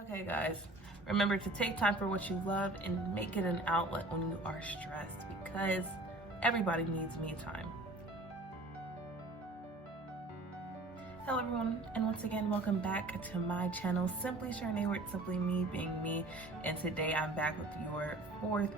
Okay guys, remember to take time for what you love and make it an outlet when you are stressed, because everybody needs me time. Hello everyone, and once again welcome back to my channel, Simply Sharnae, where it's simply me being me. And today I'm back with your fourth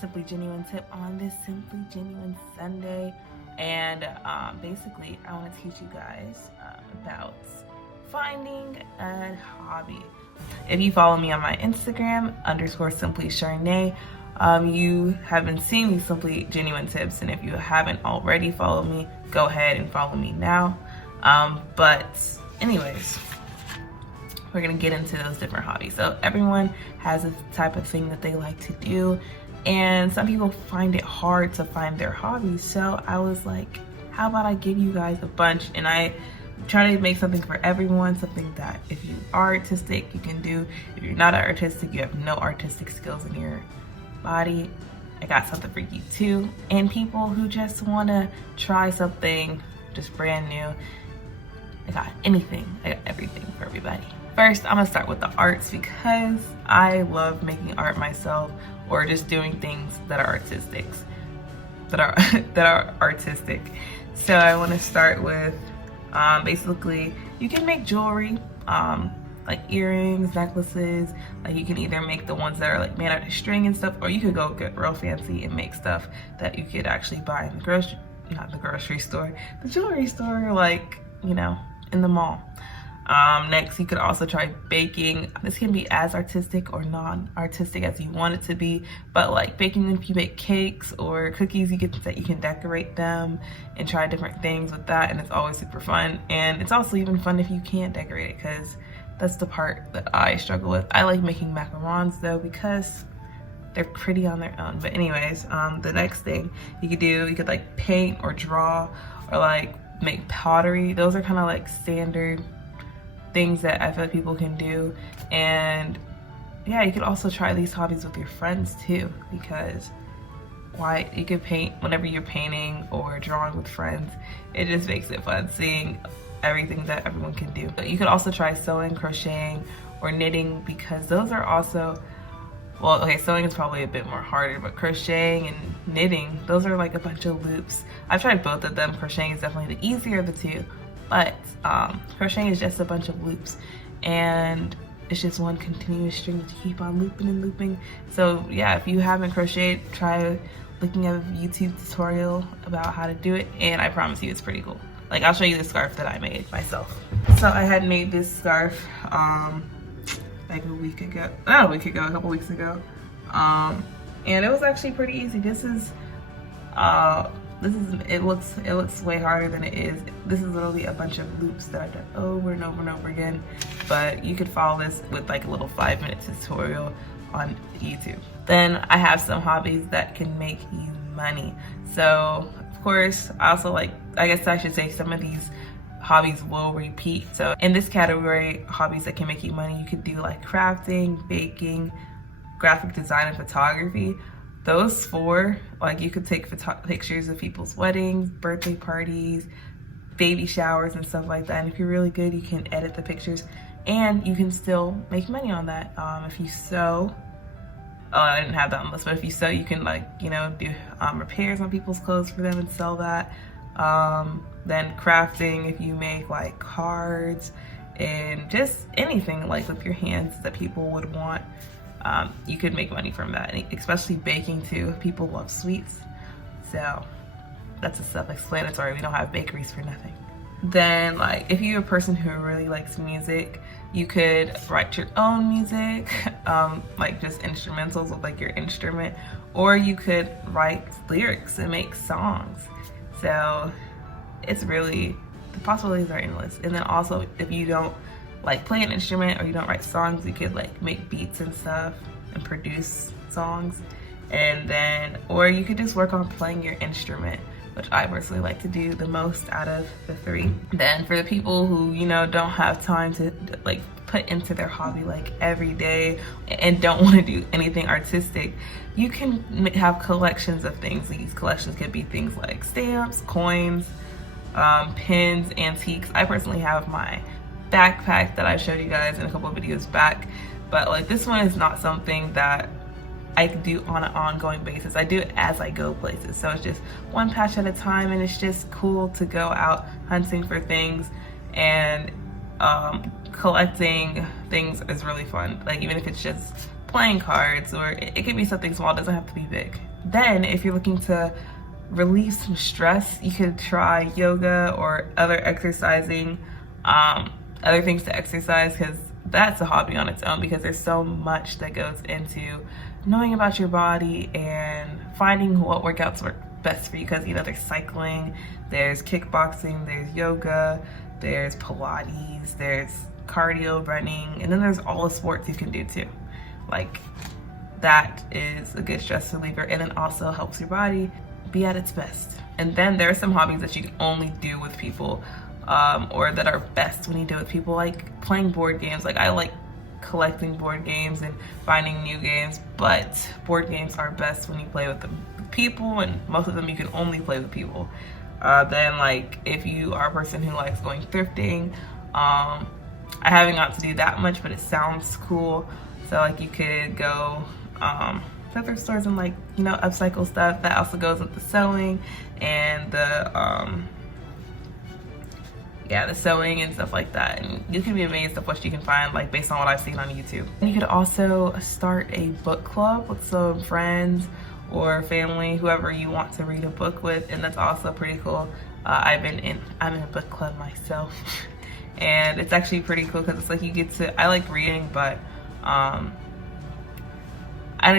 Simply Genuine tip on this Simply Genuine Sunday. And basically I want to teach you guys about finding a hobby. If you follow me on my Instagram _Simply Sharnae, you have been seeing these Simply Genuine tips, and if you haven't already followed me, go ahead and follow me now. But anyways, we're gonna get into those different hobbies. So everyone has a type of thing that they like to do, and some people find it hard to find their hobbies. So I was like, how about I give you guys a bunch, and I try to make something for everyone, something that if you are artistic, you can do. If you're not artistic, you have no artistic skills in your body, I got something for you too. And people who just wanna try something just brand new, I got anything, I got everything for everybody. First, I'm gonna start with the arts, because I love making art myself, or just doing things that are artistic. So I wanna start with basically, you can make jewelry, like earrings, necklaces. Like you can either make the ones that are like made out of string and stuff, or you could go get real fancy and make stuff that you could actually buy in the not the grocery store, the jewelry store, like, you know, in the mall. Next, you could also try baking. This can be as artistic or non-artistic as you want it to be, but like baking, if you make cakes or cookies, you can decorate them and try different things with that, and it's always super fun. And it's also even fun if you can't decorate it, because that's the part that I struggle with. I like making macarons though, because they're pretty on their own. But anyways, the next thing you could do, you could like paint or draw, or like make pottery. Those are kind of like standard things that I feel like people can do. And yeah, you could also try these hobbies with your friends too, because you could paint whenever you're painting or drawing with friends. It just makes it fun seeing everything that everyone can do. But you could also try sewing, crocheting, or knitting, because those are also, well, okay, sewing is probably a bit more harder, but crocheting and knitting, those are like a bunch of loops. I've tried both of them. Crocheting is definitely the easier of the two, but crocheting is just a bunch of loops, and it's just one continuous string to keep on looping and looping. So yeah, if you haven't crocheted, try looking at a YouTube tutorial about how to do it, and I promise you it's pretty cool. Like, I'll show you the scarf that I made myself. So I had made this scarf like a couple weeks ago, and it was actually pretty easy. It looks way harder than it is. This is literally a bunch of loops that I've done over and over and over again, but you could follow this with like a little 5-minute tutorial on YouTube. Then I have some hobbies that can make you money. So of course, I guess I should say some of these hobbies will repeat. So in this category, hobbies that can make you money, you could do like crafting, baking, graphic design, and photography. Those four, like, you could take pictures of people's weddings, birthday parties, baby showers, and stuff like that. And if you're really good, you can edit the pictures, and you can still make money on that. If you sew, I didn't have that on the list, but if you sew, you can, like, you know, do repairs on people's clothes for them and sell that. Then crafting, if you make like cards and just anything like with your hands that people would want, you could make money from that. And especially baking too, people love sweets, so that's a self-explanatory. We don't have bakeries for nothing. Then, like, if you're a person who really likes music, you could write your own music, like just instrumentals with like your instrument, or you could write lyrics and make songs. So it's really, the possibilities are endless. And then also, if you don't like play an instrument or you don't write songs, you could like make beats and stuff and produce songs. And then, or you could just work on playing your instrument, which I personally like to do the most out of the three. Then for the people who, you know, don't have time to like put into their hobby like every day and don't want to do anything artistic, you can have collections of things. These collections could be things like stamps, coins, pins, antiques. I personally have my backpack that I showed you guys in a couple of videos back. But like this one is not something that I can do on an ongoing basis. I do it as I go places. So it's just one patch at a time, and it's just cool to go out hunting for things, and collecting things is really fun. Like even if it's just playing cards, or it could be something small, it doesn't have to be big. Then if you're looking to relieve some stress, you could try yoga or other exercising, other things to exercise, because that's a hobby on its own, because there's so much that goes into knowing about your body and finding what workouts work best for you. Because you know, there's cycling, there's kickboxing, there's yoga, there's Pilates, there's cardio, running, and then there's all the sports you can do too. Like that is a good stress reliever, and it also helps your body be at its best. And then there are some hobbies that you can only do with people, or that are best when you do it with people, like playing board games. Like I like collecting board games and finding new games, but board games are best when you play with the people, and most of them you can only play with people. Then like if you are a person who likes going thrifting, I haven't got to do that much, but it sounds cool. So like you could go to thrift stores and like, you know, upcycle stuff. That also goes with the sewing and the sewing and stuff like that. And you can be amazed at what you can find, like based on what I've seen on YouTube. And you could also start a book club with some friends or family, whoever you want to read a book with, and that's also pretty cool. I'm in a book club myself, and it's actually pretty cool because it's like you get to, I like reading, but I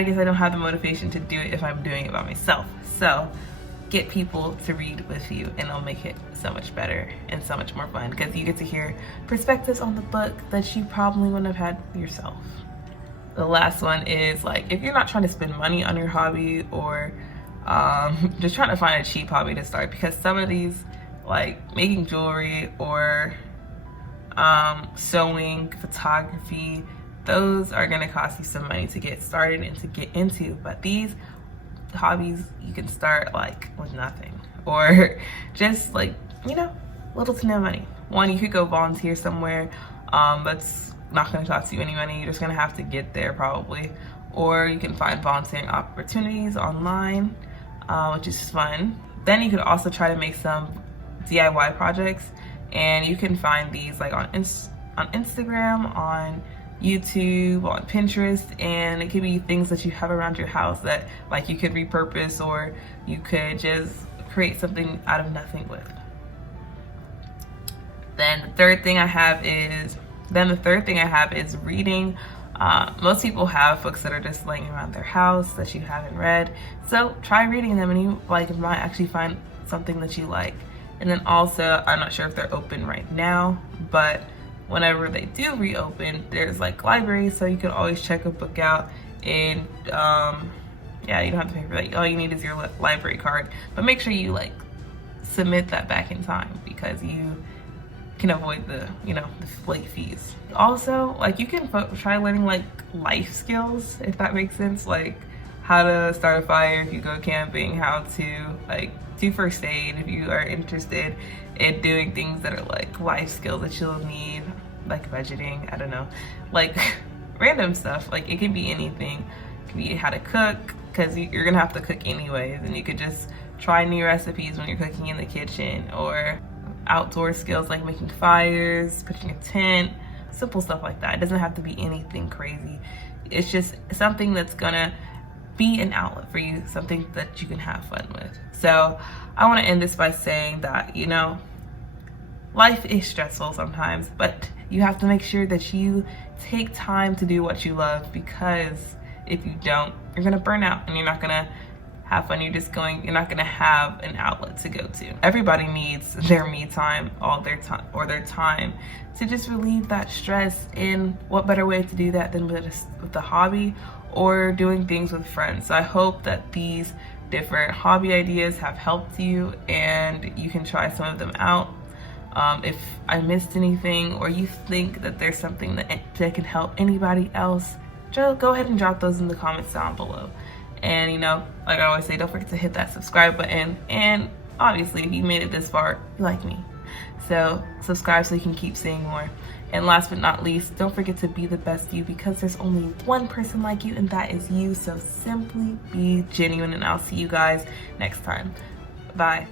guess I don't have the motivation to do it if I'm doing it by myself. So get people to read with you, and it'll make it so much better and so much more fun, because you get to hear perspectives on the book that you probably wouldn't have had yourself. The last one is like, if you're not trying to spend money on your hobby, or just trying to find a cheap hobby to start, because some of these, like making jewelry or sewing, photography, those are gonna cost you some money to get started and to get into. But these hobbies you can start like with nothing, or just like, you know, little to no money. One, you could go volunteer somewhere, that's not going to cost you any money. You're just going to have to get there probably, or you can find volunteering opportunities online, which is fun. Then you could also try to make some DIY projects, and you can find these like on Instagram, on YouTube, on Pinterest, and it could be things that you have around your house that like you could repurpose, or you could just create something out of nothing with. Then the third thing I have is reading. Most people have books that are just laying around their house that you haven't read, so try reading them, and you might actually find something that you like. And then also, I'm not sure if they're open right now, but whenever they do reopen, there's like libraries, so you can always check a book out. And yeah, you don't have to pay for that. All you need is your library card, but make sure you like submit that back in time, because you can avoid the, you know, the late fees. Also, like you can try learning like life skills, if that makes sense, like how to start a fire if you go camping, how to like do first aid if you are interested in doing things that are like life skills that you'll need, like budgeting, I don't know, like random stuff. Like it can be anything. It can be how to cook, because you're gonna have to cook anyways, and you could just try new recipes when you're cooking in the kitchen, or outdoor skills like making fires, pitching a tent, simple stuff like that. It doesn't have to be anything crazy. It's just something that's gonna be an outlet for you, something that you can have fun with. So I want to end this by saying that, you know, life is stressful sometimes, but you have to make sure that you take time to do what you love, because if you don't, you're gonna burn out and you're not gonna have fun. You're not gonna have an outlet to go to. Everybody needs their me time, their time to just relieve that stress. And what better way to do that than with a hobby or doing things with friends? So I hope that these different hobby ideas have helped you, and you can try some of them out. If I missed anything, or you think that there's something that can help anybody else, go ahead and drop those in the comments down below. And you know, like I always say, don't forget to hit that subscribe button. And obviously, if you made it this far, you like me, so subscribe so you can keep seeing more. And last but not least, don't forget to be the best you, because there's only one person like you, and that is you. So simply be genuine, and I'll see you guys next time. Bye.